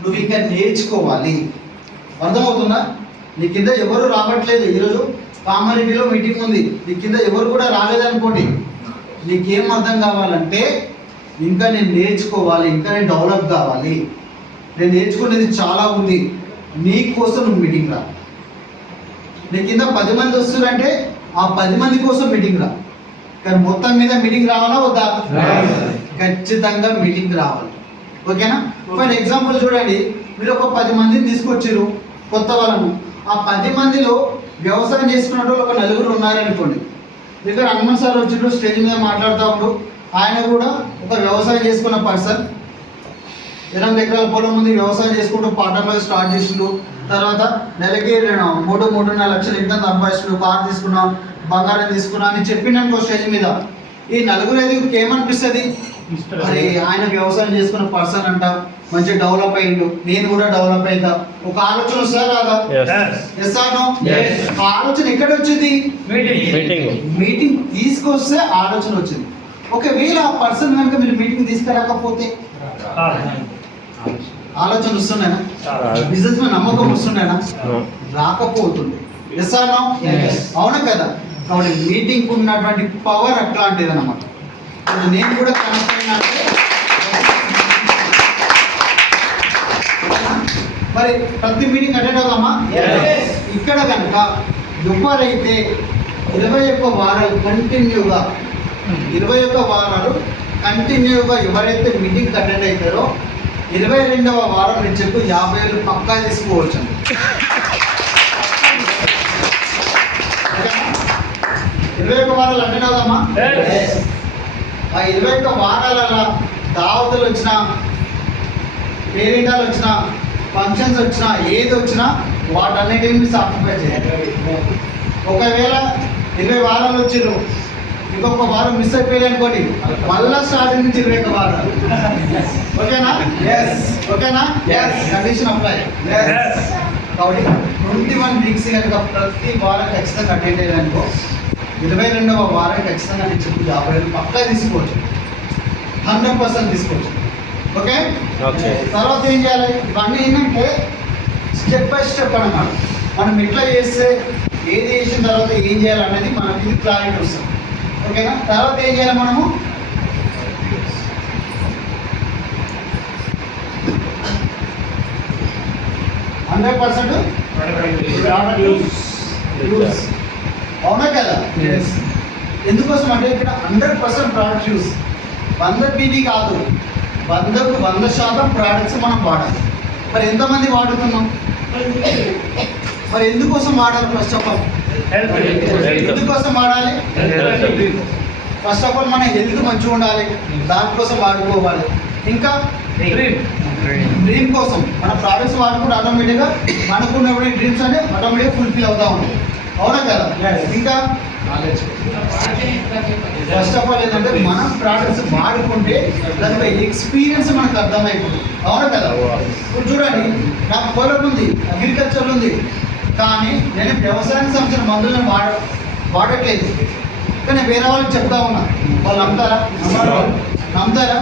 నువ్వు ఇంకా నేర్చుకోవాలి. అర్థమవుతుందా? నీ కింద ఎవరు రావట్లేదు, ఈరోజు కామారెడ్డిలో మీటింగ్ ఉంది, నీ కింద ఎవరు కూడా రాలేదనుకోండి, నీకేం అర్థం కావాలంటే ఇంకా నేను నేర్చుకోవాలి, ఇంకా నేను డెవలప్ కావాలి, నేను నేర్చుకునేది చాలా ఉంది. నీ కోసం నువ్వు మీటింగ్ రా. నీ కింద 10 మంది వస్తున్నారంటే ఆ 10 మంది కోసం మీటింగ్ రా. కానీ మొత్తం మీద మీటింగ్ రావాలా వద్దా? ఖచ్చితంగా మీటింగ్ రావాలి. ఓకేనా? ఫర్ ఎగ్జాంపుల్ చూడండి, మీరు ఒక 10 మందిని తీసుకొచ్చారు కొత్త వాళ్ళను. ఆ 10 మందిలో వ్యవసాయం చేసుకున్న వాళ్ళు ఒక 4 ఉన్నారనుకోండి. ఇక్కడ హనుమాన్ సార్ వచ్చిండు, స్టేజ్ మీద మాట్లాడుతూ ఉండు. ఆయన కూడా ఒక వ్యవసాయం చేసుకున్న పర్సన్, 8 ఎకరాల పొలం ఉంది, వ్యవసాయం చేసుకుంటూ పాటలో స్టార్ట్ చేసిండు. తర్వాత నెలకి 3-3.5 లక్షలు ఇన్కమ్ సంపాదించిండు, కార్ తీసుకున్నాం, బంగారం తీసుకున్నా అని చెప్పిండనుకో స్టేజ్ మీద. ఈ 4-5 ఏమనిపిస్తుంది? అరే ఆయన వ్యవసాయం చేసుకున్న పర్సన్ అంట, మంచిగా డెవలప్ అయ్యిండు, నేను కూడా డెవలప్ అవుతా. ఒక ఆలోచన వస్తారా రాదా? Yes or no? ఆ ఆలోచన ఎక్కడ వచ్చింది? మీటింగ్ తీసుకొస్తే ఆలోచన వచ్చింది. ఒకవేళ ఆ పర్సన్ కనుక మీరు మీటింగ్ తీసుకురాకపోతే ఆలోచన వస్తున్నాయినా? బిజినెస్ మీద నమ్మకం వస్తున్నాయినా? రాకపోతుంది. Yes or no? అవునా కదా? కాబట్టి మీటింగ్ ఉన్నటువంటి పవర్ అట్లాంటిది అన్నమాట. నేను కూడా కనెక్ట్ అయినా మరి ప్రతి మీటింగ్ అటెండ్ అవుదామా? ఇక్కడ కనుక ఎవరైతే 21 వారాలు కంటిన్యూగా 21 వారాలు కంటిన్యూగా ఎవరైతే మీటింగ్ అటెండ్ అవుతారో 22వ వారం నుంచి 50,000 పక్కా తీసుకోవచ్చు. 21 వారాలు అటెండ్ అవుదామా? ఆ 21 వారాల దావతులు వచ్చినా, పేరెంటాలు వచ్చినా, ఫంక్షన్స్ వచ్చినా, ఏది వచ్చినా వాటన్నిటిని సాటిస్ఫై చేయాలి. ఒకవేళ 20 వారాలు వచ్చిర్రు, ఇంకొక వారం మిస్ అయిపోయాయి అనుకోండి, మళ్ళా స్టార్టింగ్ నుంచి 21 వారాలు. ఓకేనా? ఓకేనా? Condition apply. కాబట్టి 21 వీక్స్ కనుక ప్రతి వారం ఖచ్చితంగా అటెండ్ అయ్యానుకో, 22వ వారం ఖచ్చితంగా నేను చెప్పి 50,000 పక్కా తీసుకోవచ్చు, 100% తీసుకోవచ్చు. ఓకే? తర్వాత ఏం చేయాలి? ఇవన్నీ ఏంటంటే స్టెప్ బై స్టెప్ అన్నమాట. మనం ఎట్లా చేస్తే, ఏది చేసిన తర్వాత ఏం చేయాలనేది మనకి క్లారిటీ వస్తుంది. ఓకేనా? తర్వాత ఏం చేయాలి మనము? అవునా కదా? ఎందుకోసం అంటే ఇక్కడ 100% ప్రోడక్ట్ యూస్, 100 పీవీ కాదు, 100% ప్రోడక్ట్స్ మనం వాడాలి. మరి ఎంతమంది వాడుతున్నాం? మరి ఎందుకోసం వాడాలి? ఫస్ట్ ఆఫ్ ఆల్ ఎందుకోసం వాడాలి? ఫస్ట్ ఆఫ్ ఆల్ మన హెల్త్ మంచిగా ఉండాలి, దానికోసం వాడుకోవాలి. ఇంకా డ్రీమ్ కోసం మన ప్రోడక్ట్స్ వాడుకుంటే ఆటోమేటిక్గా మనకున్నప్పుడు డ్రీమ్స్ అనేవి ఆటోమేటిక్గా ఫుల్ఫిల్ అవుతా ఉంటాయి. అవునా కదా? ఇంకా ఫస్ట్ ఆఫ్ ఆల్ ఏంటంటే మనం ప్రోడక్ట్స్ వాడుకుంటే దాని ఎక్స్పీరియన్స్ మనకు అర్థమైపోతుంది. అవునా కదా? ఇప్పుడు చూడండి, నాకు పొలం ఉంది, అగ్రికల్చర్ ఉంది, కానీ నేను వ్యవసాయానికి సంబంధించిన మందులను వాడట్లేదు, కానీ వేరే వాళ్ళకి చెప్తా ఉన్నా. వాళ్ళు నమ్ముతారా? నమ్ముతారా?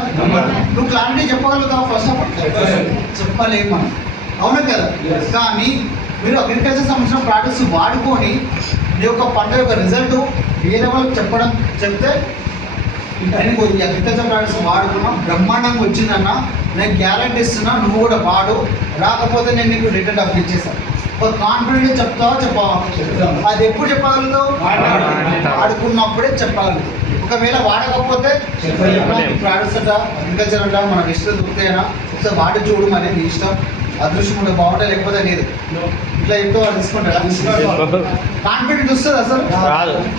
నువ్వు క్లారిటీ చెప్పగలుగుతావు? ఫస్ట్ ఆఫ్ ఆల్ చెప్పలేము మనం. అవునా కదా? కానీ మీరు అగ్రికల్చర్ సంబంధించిన ప్రోడక్ట్స్ వాడుకొని మీ యొక్క పంట యొక్క రిజల్ట్ వేరే వాళ్ళకి చెప్తే నేను ఈ అగ్రికల్చర్ ప్రోడక్ట్స్ వాడుకున్నా బ్రహ్మాండంగా వచ్చిందన్న నేను గ్యారంటీ ఇస్తున్నా, నువ్వు కూడా వాడు, రాకపోతే నేను నీకు రిటర్న్ డబ్బులు ఇచ్చేస్తాను. ఒక కాన్ఫిడెంట్గా చెప్తావా? చెప్పవా? అది ఎప్పుడు చెప్పగలుగుతావు? వాడుకున్నప్పుడే చెప్పగలుగుతావు. ఒకవేళ వాడకపోతే ప్రోడక్ట్స్ అంట అగ్రికల్చర్ అంట మనకు ఇష్టం దొరుకుతాయనా ఒకసారి వాడి చూడు, మరి నీ ఇష్టం, అదృష్టం ఉంటే బాగుంటుంది, లేకపోతే లేదు. ఇట్లా చెప్తే వాళ్ళు తీసుకుంటారా? కాన్ఫిడెంట్ వస్తుంది అసలు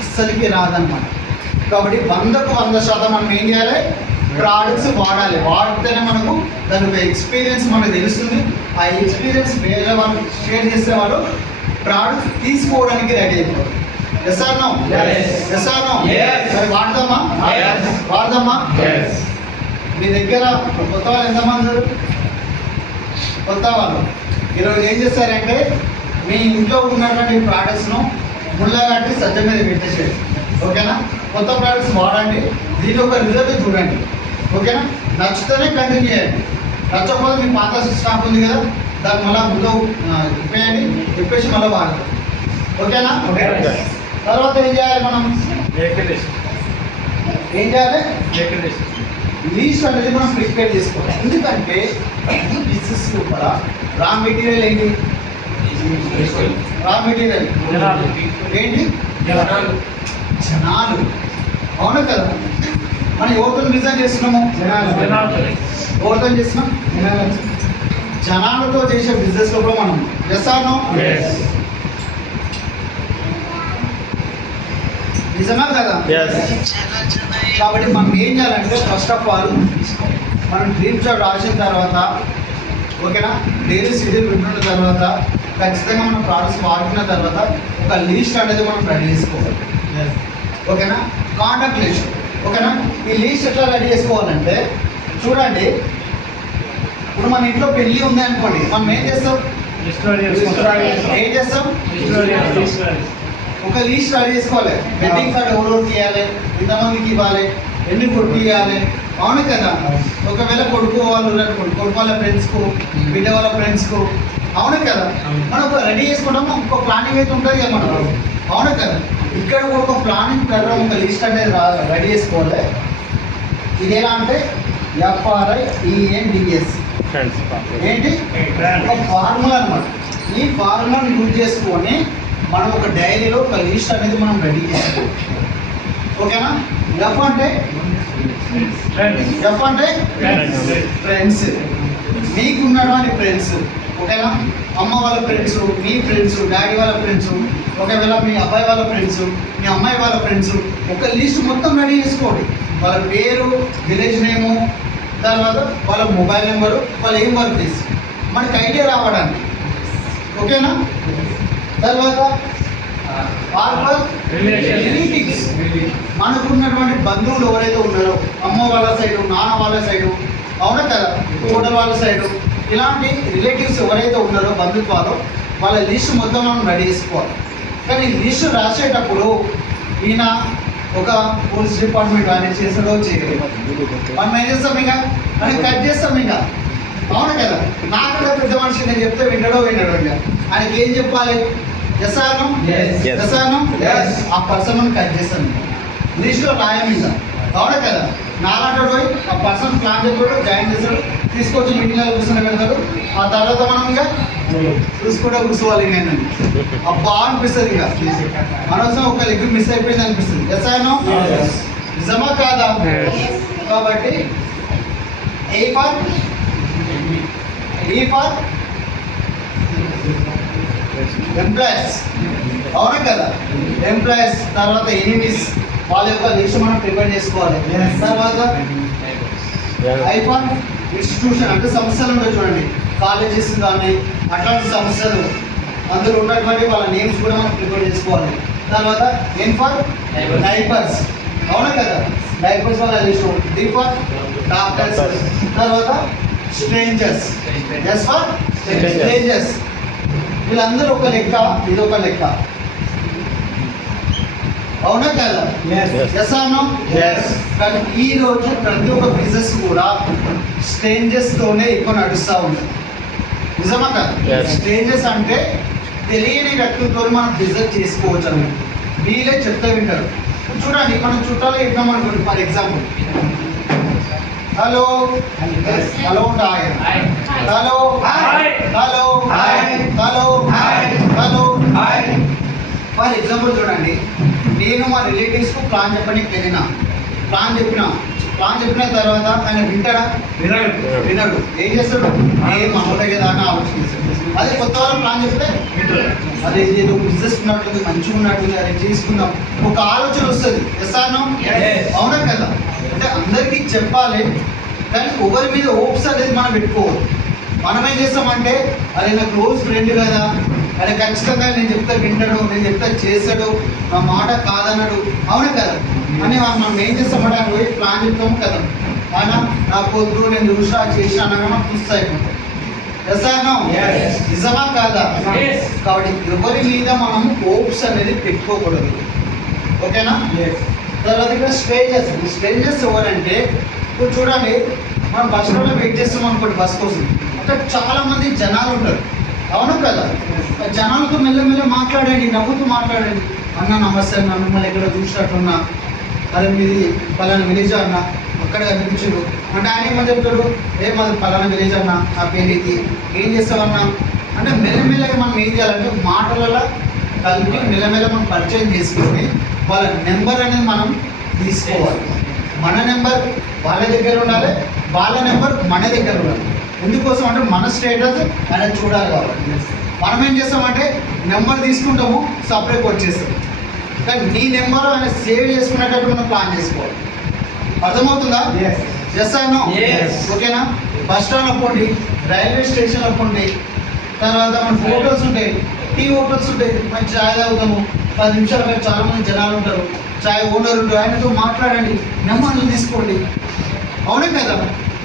అసలుకి రాదనమాట. కాబట్టి 100% మనం ఏం చేయాలి? ప్రోడక్ట్స్ వాడాలి. వాడితేనే మనకు దాని ఒక ఎక్స్పీరియన్స్ మనకు తెలుస్తుంది. ఆ ఎక్స్పీరియన్స్ వేరే వాళ్ళు షేర్ చేసే వాళ్ళు ప్రోడక్ట్స్ తీసుకోవడానికి రెడీ అయిపోతారు. Yes or no? Yes or no? మరి వాడదామా? వాడదామా? మీ దగ్గర కొత్త వాళ్ళు ఎంతమంది ఉన్నారు? కొత్త వాళ్ళు ఈరోజు ఏం చేస్తారంటే మీ ఇంట్లో ఉన్నటువంటి ప్రోడక్ట్స్ను ముళ్ళగట్టి సజ్జ మీద పెట్టేసేది. ఓకేనా? కొత్త ప్రోడక్ట్స్ వాడండి, దీని ఒక రిజల్ట్ చూడండి. ఓకేనా? నచ్చితేనే కంటిన్యూ చేయండి, నచ్చకపోతే మీ పాత స్టాక్ ఉంది కదా, దాన్ని మళ్ళీ ముందు ఇప్పేయండి, ఇప్పేసి మళ్ళీ వాడండి. ఓకేనా? తర్వాత ఏం చేయాలి? మనం ఏం చేయాలి? లీస్ట్ అనేది మనం ప్రిపేర్ చేసుకోవాలి. ఎందుకంటే ఈ బిజినెస్ లోపల రా మెటీరియల్ ఏంటి? రా మెటీరియల్ ఏంటి? జనాలు. అవును కదా? మనం ఎవరితో డిజైన్ చేస్తున్నాము? ఎవరితో చేస్తున్నాం? జనాలతో చేసే బిజినెస్ లోపల మనం చేస్తాను. నిజమా కదా? కాబట్టి మనం ఏం చేయాలంటే ఫస్ట్ ఆఫ్ ఆల్ మనం డ్రీమ్ జాబ్ రాసిన తర్వాత, ఓకేనా, డైలీ షెడ్యూల్ వింటున్న తర్వాత, ఖచ్చితంగా మనం ప్రోడక్ట్స్ వాడుకున్న తర్వాత ఒక లీస్ట్ అనేది మనం రెడీ చేసుకోవాలి. ఓకేనా? Contact list. ఓకేనా? ఈ లీస్ట్ ఎట్లా రెడీ చేసుకోవాలంటే చూడండి, ఇప్పుడు మన ఇంట్లో పెళ్ళి ఉంది అనుకోండి, మనం ఏం చేస్తాం? ఏం చేస్తాం? ఒక లీస్ట్ రెడీ చేసుకోవాలి. వెడ్డింగ్ కార్డ్ ఎవరెవరికి ఇవ్వాలి, ఎంతమందికి ఇవ్వాలి, ఎన్ని కొట్టి ఇవ్వాలి. అవును కదా? ఒకవేళ కొడుకు వాళ్ళు అనుకోండి, కొడుకు వాళ్ళ ఫ్రెండ్స్కు, బిడ్డ వాళ్ళ ఫ్రెండ్స్కు. అవును కదా? మనం ఒక రెడీ చేసుకుంటాము, ఒక ప్లానింగ్ అయితే ఉంటుంది కదా మనం. అవును కదా? ఇక్కడ ఒక ప్లానింగ్ ప్రకారం ఒక లిస్ట్ అనేది రెడీ చేసుకోవాలి. ఇది ఎలా అంటే FRIENDS ఏంటి? ఒక ఫార్ములా అనమాట. ఈ ఫార్ములాని యూజ్ చేసుకొని మనం ఒక డైరీలో ఒక లిస్ట్ అనేది మనం రెడీ చేసుకోవాలి. ఓకేనా? ఎఫ్ అంటే ఫ్రెండ్స్, మీకు ఉన్నటువంటి ఫ్రెండ్స్. ఓకేనా? అమ్మ వాళ్ళ ఫ్రెండ్స్, మీ ఫ్రెండ్స్, డాడీ వాళ్ళ ఫ్రెండ్స్, ఒకవేళ మీ అబ్బాయి వాళ్ళ ఫ్రెండ్స్, మీ అమ్మాయి వాళ్ళ ఫ్రెండ్స్, ఒక లిస్ట్ మొత్తం రెడీ చేసుకోండి. వాళ్ళ పేరు, విలేజ్ నేము, తర్వాత వాళ్ళ మొబైల్ నెంబరు, వాళ్ళు ఏం వర్క్ చేసి మనకి ఐడియా రావడానికి. ఓకేనా? తర్వాత రిలేటివ్స్, మనకున్నటువంటి బంధువులు ఎవరైతే ఉన్నారో, అమ్మ వాళ్ళ సైడు, నాన్న వాళ్ళ సైడు, అవునా కదా, కోడల వాళ్ళ సైడు, ఇలాంటి రిలేటివ్స్ ఎవరైతే ఉన్నారో బంధుత్వాలు, వాళ్ళ లిస్ట్ మొత్తం మనం రెడీ చేసుకోవాలి. కానీ లిస్ట్ రాసేటప్పుడు ఈయన ఒక పోలీస్ డిపార్ట్మెంట్ ఆయన చేస్తాడో చేయలేదు, మనం ఏం చేస్తాం? ఇంకా మనం కట్ చేస్తాం. ఇంకా అవును కదా? నాకంటే పెద్ద మనిషి నేను చెప్తే వినడో ఇంకా ఆయనకి ఏం చెప్పాలి? ఎస్ఆర్ను ఆ పర్సన్ మనం కట్ చేస్తాం, లిస్ట్లో రాయం ఇంకా. అవునా కదా? నాలాంటి పోయి ఆ పర్సన్ ప్లాన్ చెప్పాడు, జాయిన్ చేస్తాడు, తీసుకొచ్చి మీటింగ్లో కూర్చొని పెడతాడు. ఆ తర్వాత మనం ఇంకా చూసుకుంటే కూర్చోవాలి. నేను అబ్బా అనిపిస్తుంది, ఇంకా మనోసం ఒక లెగ్ మిస్ అయిపోయింది అనిపిస్తుంది. ఎస్ఆర్ను నిజమా కాదా? కాబట్టి E for ఎంప్లాయర్స్. అవునా కదా? ఎంప్లాయర్స్, తర్వాత ఎనిమీస్, వాళ్ళ యొక్క లిస్ట్ మనం ప్రిపేర్ చేసుకోవాలి. తర్వాత ఐఫాన్ ఇన్స్టిట్యూషన్ అంటే సంస్థలు ఉంటాయి చూడండి, కాలేజెస్ కానీ అట్లాంటి సంస్థలు, అందులో ఉన్నటువంటి వాళ్ళ నేమ్స్ కూడా మనం ప్రిపేర్ చేసుకోవాలి. తర్వాత ఎన్ ఫర్ నైబర్స్, అవునా కదా, నైబర్స్ వాళ్ళ లిస్ట్. D for doctors. తర్వాత స్ట్రేంజర్స్, ఎస్ ఫర్ స్ట్రేంజర్స్. వీళ్ళందరూ ఒక లెక్క, ఇది ఒక లెక్క, అవునా కదా, ఎస్ ఆర్ నో. కానీ ఈ రోజు ప్రతి ఒక్క బిజినెస్ కూడా స్ట్రేంజర్స్ తోనే ఎక్కువ నడుస్తూ ఉంటుంది, నిజమా కదా. స్ట్రేంజర్స్ అంటే తెలియని వ్యక్తులతో మనం బిజినెస్ చేసుకోవచ్చు అని వీళ్ళే చెప్తా వింటారు. చూడండి, మనం చుట్టాలు చెప్పినాం అనుకోండి, for example hello hello hi, hello hello hello hello. For example చూడండి, నేను మా రిలేటివ్స్కు ప్లాన్ చెప్పడానికి వెళ్ళిన, ప్లాన్ చెప్పిన తర్వాత ఆయన వింటాడా? వినడు. ఏం చేస్తాడు? మామూలుగా కదా అని ఆలోచిస్తాడు. అదే కొత్త వాళ్ళు ప్లాన్ చెప్తే అదే ఏదో బిజినెస్ ఉన్నట్టుంది, మంచిగా ఉన్నట్టుంది, అది చేసుకుందాం ఒక ఆలోచన వస్తుంది. ఎస్ఆర్నో, అవునా కదా. అంటే అందరికీ చెప్పాలి, కానీ ఒకరి మీద హోప్స్ అనేది మనం పెట్టుకోవద్దు. మనం ఏం చేస్తామంటే, అదే నా క్లోజ్ ఫ్రెండ్ కదా, అదే ఖచ్చితంగా నేను చెప్తే వింటాడు, నేను చెప్తే చేస్తాడు, నా మాట కాదన్నాడు, అవునా కదా అని మనం ఏం చేస్తామంటే ఆయన పోయి ప్లాన్ చెప్తాము కదా, ఆయన నా పొద్దు నేను చూసా చేసినా మనం చూస్తా అయిపోతాం. ఎస్ఆర్నో, నిజమా కాదా? కాబట్టి ఎవరి మీద మనం హోప్స్ అనేది పెట్టుకోకూడదు, ఓకేనా. తర్వాత ఇక్కడ స్ట్రేంజర్స్ ఎవరంటే, ఇప్పుడు చూడండి, మనం బస్ స్టాండ్లో వెయిట్ చేస్తాం అనుకోండి బస్ కోసం, అక్కడ చాలా మంది జనాలు ఉంటారు, అవును కదా. జనాలతో మెల్లమెల్ల మాట్లాడండి, నవ్వుతూ మాట్లాడండి. అన్న నమస్తే అన్న, మిమ్మల్ని ఎక్కడ చూసినట్టున్నా, అదే మీది పలానా విలేజ్ అన్న, అక్కడ కనిపించడు అంటే ఆయన ఏమని చెప్తాడు, మాది పలానా విలేజ్ అన్న, ఆ పేరు ఇది, ఏం చేస్తావన్నా అంటే మెల్లమెల్లగా మనం ఏం చేయాలంటే మాటలలో కలిపి మెల్లమెల్ల మనం పరిచయం చేసుకొని వాళ్ళ నెంబర్ అనేది మనం తీసుకోవాలి. మన నెంబర్ వాళ్ళ దగ్గర ఉండాలి, వాళ్ళ నెంబర్ మన దగ్గర ఉండాలి. ఎందుకోసం అంటే మన స్టేటస్ ఆయన చూడాలి కాబట్టి. మనం ఏం చేస్తామంటే నెంబర్ తీసుకుంటాము, సపరేట్ వచ్చేస్తాం. కానీ నీ నెంబర్ ఆయన సేవ్ చేసుకునేటట్టు మనం ప్లాన్ చేసుకోవాలి. అర్థమవుతుందా? Yes or no? ఓకేనా. బస్ స్టాండ్లో పోండి, రైల్వే స్టేషన్లో పోండి, తర్వాత మన హోటల్స్ ఉంటాయి, టీ హోటల్స్ ఉంటాయి, మంచి ఛాయ్ తాగుతాము, 10 నిమిషాలు అక్కడ చాలా మంది జనాలు ఉంటారు, ఛాయ్ ఓనర్ ఉంటారు, ఆయనతో మాట్లాడండి, నెంబర్లు తీసుకోండి, అవునే కదా.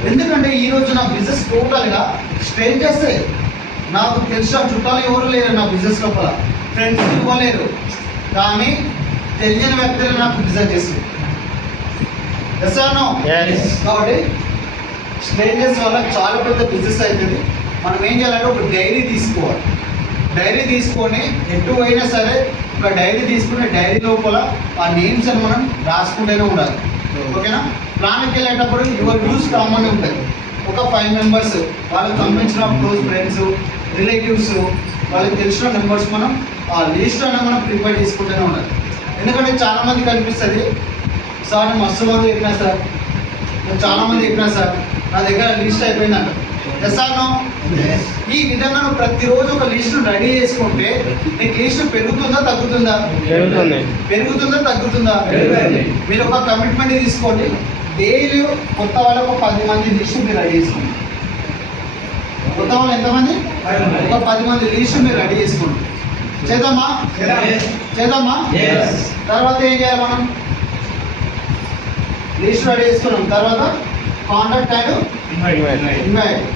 ఎందుకంటే ఈరోజు నా బిజినెస్ టోటల్గా స్ట్రేంజర్సే. నాకు తెలిసిన చుట్టాలు ఎవరు లేరు నా బిజినెస్ లోపల, ఫ్రెండ్స్ ఇవ్వలేరు, కానీ తెలియని వ్యక్తులు నాకు బిజినెస్ చేస్తుంది. Yes or no? కాబట్టి స్ట్రేంజర్స్ వల్ల చాలా పెద్ద బిజినెస్ అవుతుంది. మనం ఏం చేయాలంటే ఒక డైరీ తీసుకోవాలి, డైరీ తీసుకొని ఎటు అయినా సరే ఒక డైరీ తీసుకుని డైరీ లోపల ఆ నేమ్స్ అని మనం రాసుకుంటూనే ఉండాలి, ఓకేనా. ప్లాన్కి వెళ్ళేటప్పుడు యువర్ వ్యూస్ కామన్ ఉంటుంది. ఒక 5 మెంబర్స్, వాళ్ళకి సంబంధించిన క్లోజ్ ఫ్రెండ్స్, రిలేటివ్స్, వాళ్ళకి తెలిసిన మెంబర్స్ మనం ఆ లిస్ట్ అనేది మనం ప్రిపేర్ చేసుకుంటూనే ఉండాలి. ఎందుకంటే చాలామంది కనిపిస్తుంది, సార్ నేను మస్తు మంది చెప్పినా సార్, నేను చాలామంది చెప్పినా సార్, నా దగ్గర లిస్ట్ అయిపోయిందంట. Yes or no? ఈ విధంగా నువ్వు ప్రతిరోజు ఒక లిస్ట్ రెడీ చేసుకుంటే నీకు లిస్ట్ పెరుగుతుందా తగ్గుతుందా? పెరుగుతుందా తగ్గుతుందా? మీరు ఒక కమిట్మెంట్ తీసుకోండి, డైలీ కొత్త వాళ్ళకు 10 మంది లిస్ట్ మీరు రెడీ చేసుకోండి. కొత్త వాళ్ళు ఎంతమంది? ఒక 10 మంది లిస్ట్ మీరు రెడీ చేసుకోండి. చేద్దామా? చేద్దామా? తర్వాత ఏం చేయాలి, మనం లిస్ట్ రెడీ చేసుకున్నాం, తర్వాత కాంటాక్ట్ అండ్ ఇన్వైట్.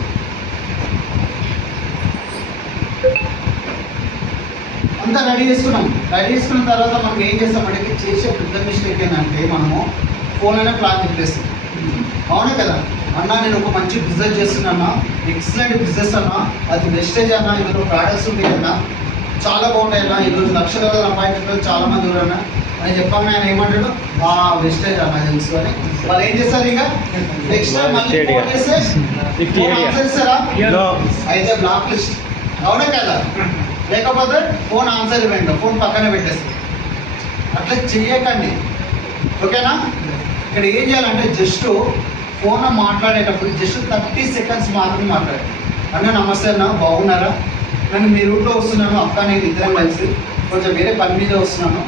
అంతా రెడీ చేసుకున్నాం. రెడీ చేసుకున్న తర్వాత మనం ఏం చేస్తామంటే చేసే పెద్ద మిస్టేక్ ఏంటంటే మనము ఫోన్ అయినా ప్లాన్ చెప్పేస్తాం, అవునా కదా. అన్నా నేను ఒక మంచి బిజినెస్ చేస్తున్నా, ఎక్సలెంట్ బిజినెస్ అన్నా, అది వెస్టేజ్ అన్నా, ఇందులో ప్రోడక్ట్స్ ఉంటాయి అన్నా, చాలా బాగున్నాయి అన్నా, ఈరోజు లక్షల సంపాదించడం చాలా మంది ఎవరన్నా అని చెప్పాను. ఆయన ఏమంటాడు, వెస్టేజ్ అన్నా తెలుసు అని. వాళ్ళు ఏం చేస్తారు, ఇంకా నెక్స్ట్ టైం మళ్ళీ ఫోన్ చేస్తే ఆన్సర్ ఇస్తారా? అయితే బ్లాక్ లిస్ట్, అవునా కదా. లేకపోతే ఫోన్ ఆన్సర్ ఇవ్వండి, ఫోన్ పక్కన పెట్టేస్తారు. అట్లా చెయ్యకండి, ఓకేనా. ఇక్కడ ఏం చేయాలంటే జస్ట్ ఫోన్ మాట్లాడేటప్పుడు జస్ట్ 30 సెకండ్స్ మాత్రమే మాట్లాడాలి. అన్న నమస్తే అన్న, బాగున్నారా, నేను మీ రూట్లో వస్తున్నాను, అక్క నేను ఇద్దరం కలిసి కొంచెం వేరే పని మీద వస్తున్నాను,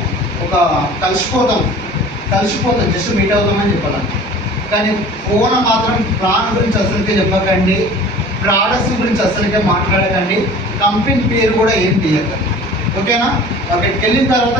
ఒక కలిసిపోతాం, కలిసిపోతాం, జస్ట్ మీట్ అవుతామని చెప్పాలి. కానీ ఫోన్ మాత్రం ప్లాన్ గురించి అసలుకే చెప్పకండి, ప్రోడక్ట్స్ గురించి అసలుకే మాట్లాడకండి, కంపెనీ పేరు కూడా ఏం తీయకండి. ఓకేనా? అక్కడికి వెళ్ళిన తర్వాత